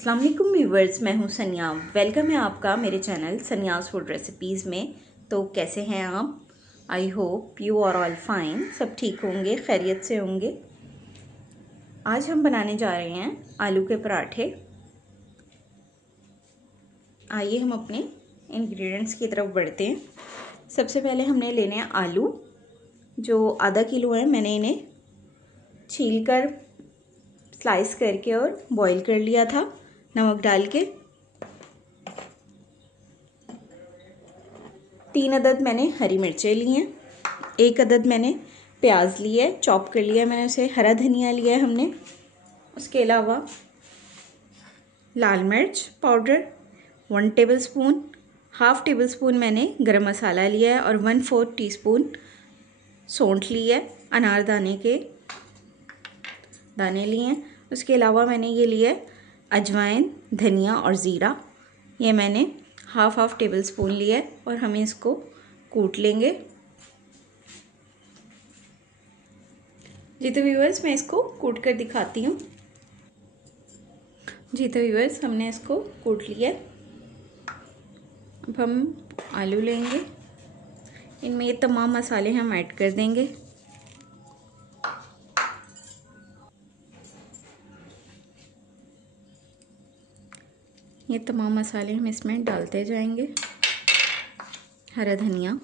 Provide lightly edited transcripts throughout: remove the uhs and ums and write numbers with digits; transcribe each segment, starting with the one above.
अस्सलाम वालेकुम व्यूवर्स, मैं हूं सनिया। वेलकम है आपका मेरे चैनल सनियाज़ फूड रेसिपीज़ में। तो कैसे हैं आप? I hope you are all fine. सब ठीक होंगे, खैरियत से होंगे। आज हम बनाने जा रहे हैं आलू के पराठे। आइए हम अपने इंग्रेडिएंट्स की तरफ बढ़ते हैं। सबसे पहले हमने लेने हैं आलू, जो आधा किलो है। मैंने इन्हें छील कर स्लाइस करके और बॉईल कर लिया था नमक डाल के। 3 अदद मैंने हरी मिर्चें ली हैं। 1 अदद मैंने प्याज लिया है, चॉप कर लिया है मैंने उसे। हरा धनिया लिया है हमने। उसके अलावा लाल मिर्च powder 1 tablespoon, half table spoon मैंने गरम मसाला लिया है और 1/4 टीस्पून सौंठ ली है। अनारदाने के दाने लिए हैं। उसके अलावा मैंने ये लिया है अजवाइन, धनिया और ज़ीरा। ये मैंने हाफ़ टेबल स्पून लिया है और हम इसको कूट लेंगे। जी तो व्यूअर्स, मैं इसको कूट कर दिखाती हूँ। जी तो व्यूअर्स, हमने इसको कूट लिया। अब हम आलू लेंगे, इनमें ये तमाम मसाले हम ऐड कर देंगे। ये तमाम मसाले हम इसमें डालते जाएंगे। हरा धनिया,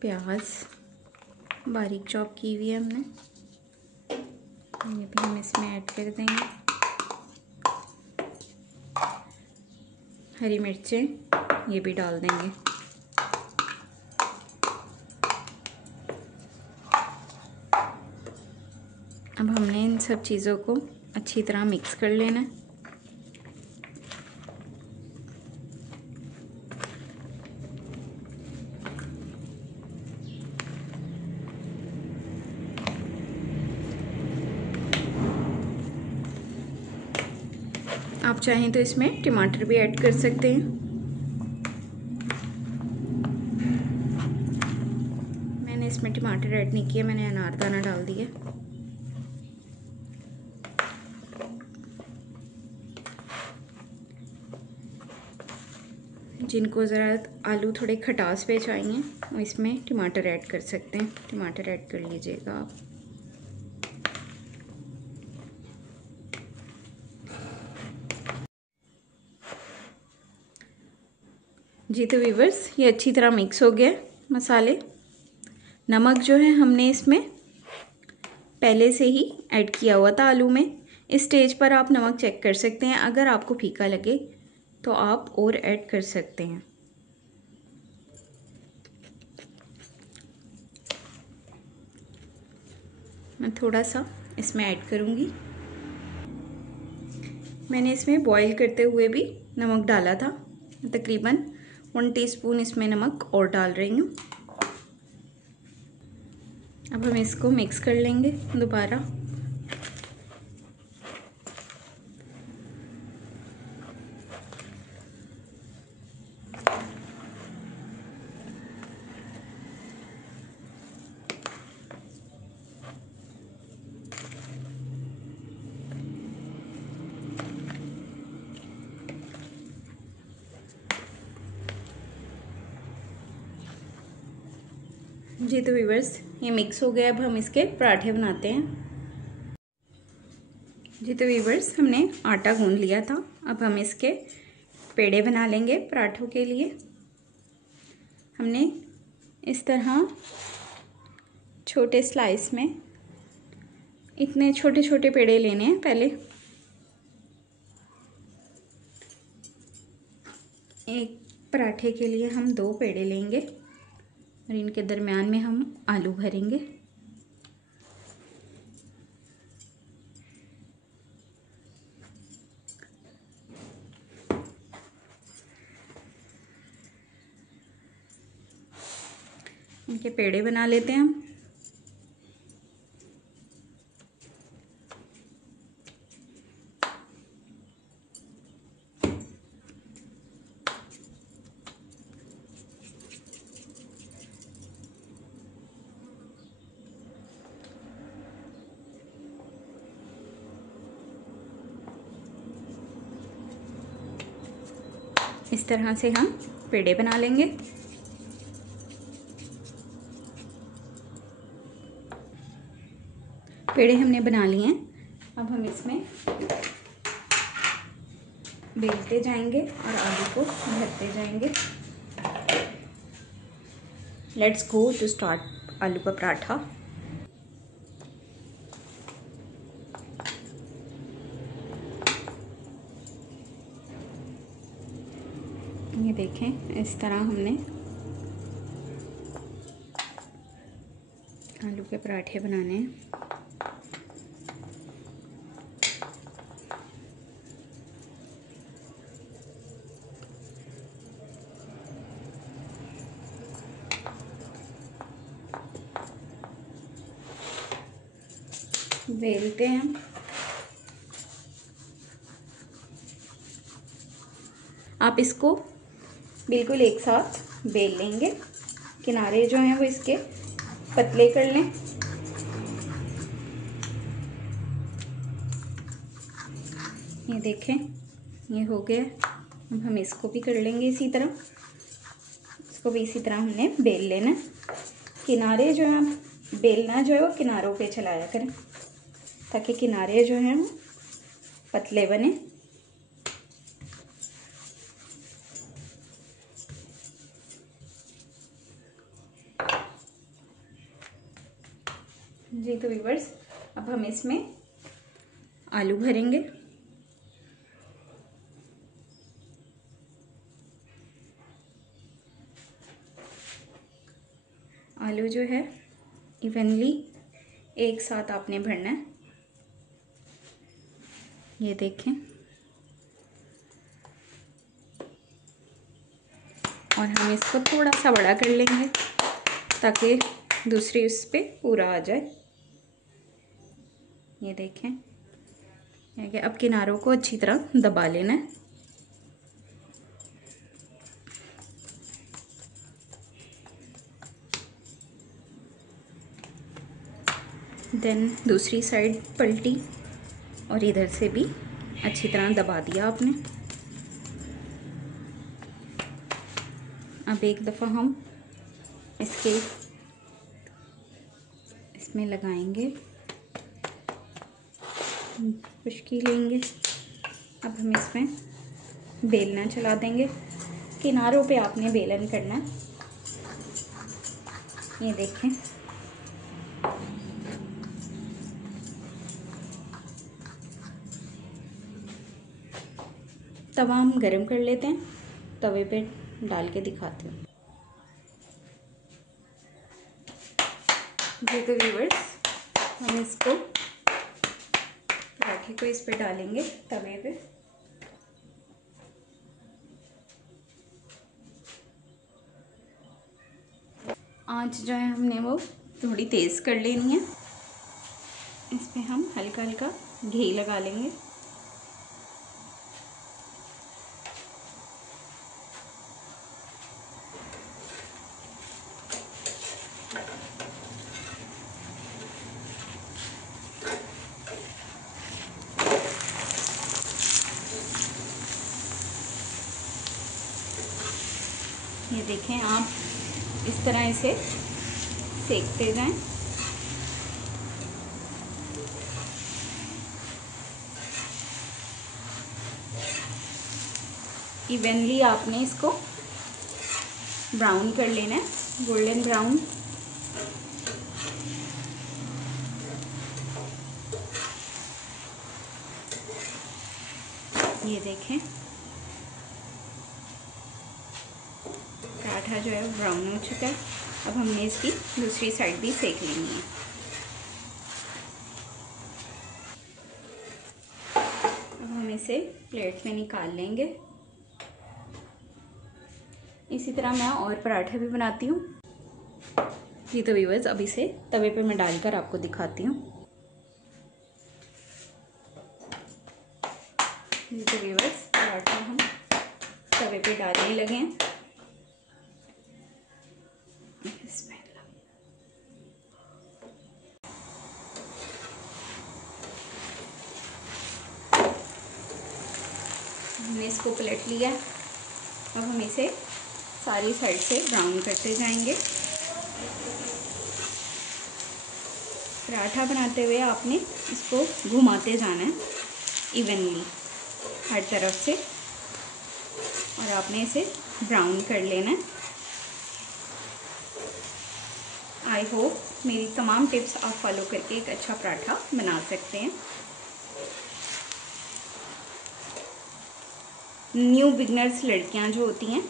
प्याज बारीक चॉप की हुई है हमने, ये भी हम इसमें ऐड कर देंगे। हरी मिर्चें ये भी डाल देंगे। अब हमने इन सब चीज़ों को अच्छी तरह मिक्स कर लेना है। आप चाहें तो इसमें टमाटर भी ऐड कर सकते हैं। मैंने इसमें टमाटर ऐड नहीं किया, मैंने अनारदाना डाल दिया। जिनको ज़रा आलू थोड़े खटास पे चाहिए वो इसमें टमाटर ऐड कर सकते हैं। टमाटर ऐड कर लीजिएगा आप। जी तो व्यूअर्स, ये अच्छी तरह मिक्स हो गया मसाले। नमक जो है हमने इसमें पहले से ही ऐड किया हुआ था आलू में। इस स्टेज पर आप नमक चेक कर सकते हैं। अगर आपको फीका लगे तो आप और ऐड कर सकते हैं। मैं थोड़ा सा इसमें ऐड करूँगी। मैंने इसमें बॉईल करते हुए भी नमक डाला था। तकरीबन 1 टीस्पून इसमें नमक और डाल रही हूँ। अब हम इसको मिक्स कर लेंगे दोबारा। जी तो व्यूअर्स, ये मिक्स हो गया। अब हम इसके पराठे बनाते हैं। जी तो व्यूअर्स, हमने आटा गूंद लिया था। अब हम इसके पेड़े बना लेंगे पराठों के लिए। हमने इस तरह छोटे स्लाइस में इतने छोटे छोटे पेड़े लेने हैं। पहले एक पराठे के लिए हम 2 पेड़े लेंगे और इनके दरमियान में हम आलू भरेंगे। इनके पेड़े बना लेते हैं हम। इस तरह से हम पेड़े बना लेंगे। पेड़े हमने बना लिए हैं। अब हम इसमें बेलते जाएंगे और आलू को भरते जाएंगे। लेट्स गो टू स्टार्ट आलू का पराठा। ये देखें, इस तरह हमने आलू के पराठे बनाने हैं। बेलते हैं। आप इसको बिल्कुल एक साथ बेल लेंगे। किनारे जो हैं वो इसके पतले कर लें। ये देखें, ये हो गया। अब हम इसको भी कर लेंगे इसी तरह। इसको भी इसी तरह हमने बेल लेना। किनारे जो है, बेलना जो है वो किनारों पे चलाया करें ताकि किनारे जो हैं वो पतले बने। जी तो व्यूअर्स, अब हम इसमें आलू भरेंगे। आलू जो है इवनली एक साथ आपने भरना है। ये देखें, और हम इसको थोड़ा सा बड़ा कर लेंगे ताकि दूसरी उस पे पूरा आ जाए। ये देखें, अब किनारों को अच्छी तरह दबा लेना है। देन दूसरी साइड पलटी और इधर से भी अच्छी तरह दबा दिया आपने। अब एक दफ़ा हम इसमें लगाएंगे, खुश्की लेंगे। अब हम इसमें बेलना चला देंगे। किनारों पे आपने बेलन करना है। ये देखें, तवा हम गरम कर लेते हैं। तवे पे डाल के दिखाते हैं। ये तो व्यूअर्स, हम इसको पराठे को इस पे डालेंगे तवे पे। आंच जो है हमने वो थोड़ी तेज़ कर लेनी है। इस पे हम हल्का हल्का घी लगा लेंगे। ये देखें, आप इस तरह इसे सेकते जाएं। इवनली आपने इसको ब्राउन कर लेना है, गोल्डन ब्राउन। ये देखें, पराठा जो है ब्राउन हो चुका है। अब हमने इसकी दूसरी साइड भी सेक लेनी है। अब हम इसे प्लेट में निकाल लेंगे। इसी तरह मैं और पराठे भी बनाती हूँ। जी तो व्यूअर्स, अब इसे तवे पे मैं डालकर आपको दिखाती हूँ। जी तो व्यूअर्स, पराठा हम तवे पे डालने लगे हैं। हमने इसको पलट लिया। अब हम इसे सारी साइड से ब्राउन करते जाएंगे। पराठा बनाते हुए आपने इसको घुमाते जाना है इवनली हर तरफ से, और आपने इसे ब्राउन कर लेना है। आई होप मेरी तमाम टिप्स आप फॉलो करके एक अच्छा पराठा बना सकते हैं। न्यू बिगनर्स लड़कियां जो होती हैं,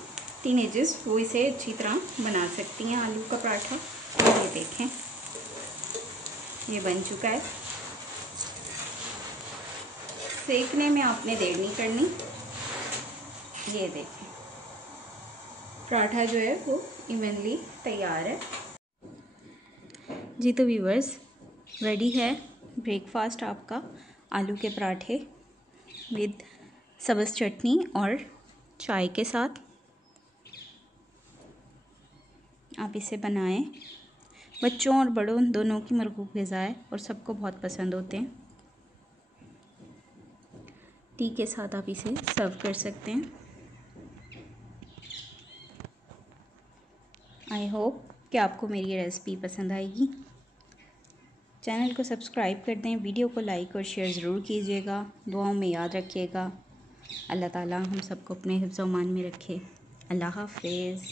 टीनेजर्स, वो इसे अच्छी तरह बना सकती हैं आलू का पराठा। ये देखें, ये बन चुका है। सेकने में आपने देर नहीं करनी। ये देखें, पराठा जो है वो इवनली तैयार है। जी तो व्यूअर्स, रेडी है ब्रेकफास्ट आपका, आलू के पराठे विद सब्ज़ चटनी और चाय के साथ। आप इसे बनाएं, बच्चों और बड़ों दोनों की मरगूब ग़िज़ा है और सबको बहुत पसंद होते हैं। टी के साथ आप इसे सर्व कर सकते हैं। आई होप कि आपको मेरी रेसिपी पसंद आएगी। चैनल को सब्सक्राइब कर दें, वीडियो को लाइक और शेयर ज़रूर कीजिएगा। दुआओं में याद रखिएगा। अल्लाह ताला हम सबको अपने हिफ्ज़-ओ-मान में रखे। अल्लाह हाफ़िज़।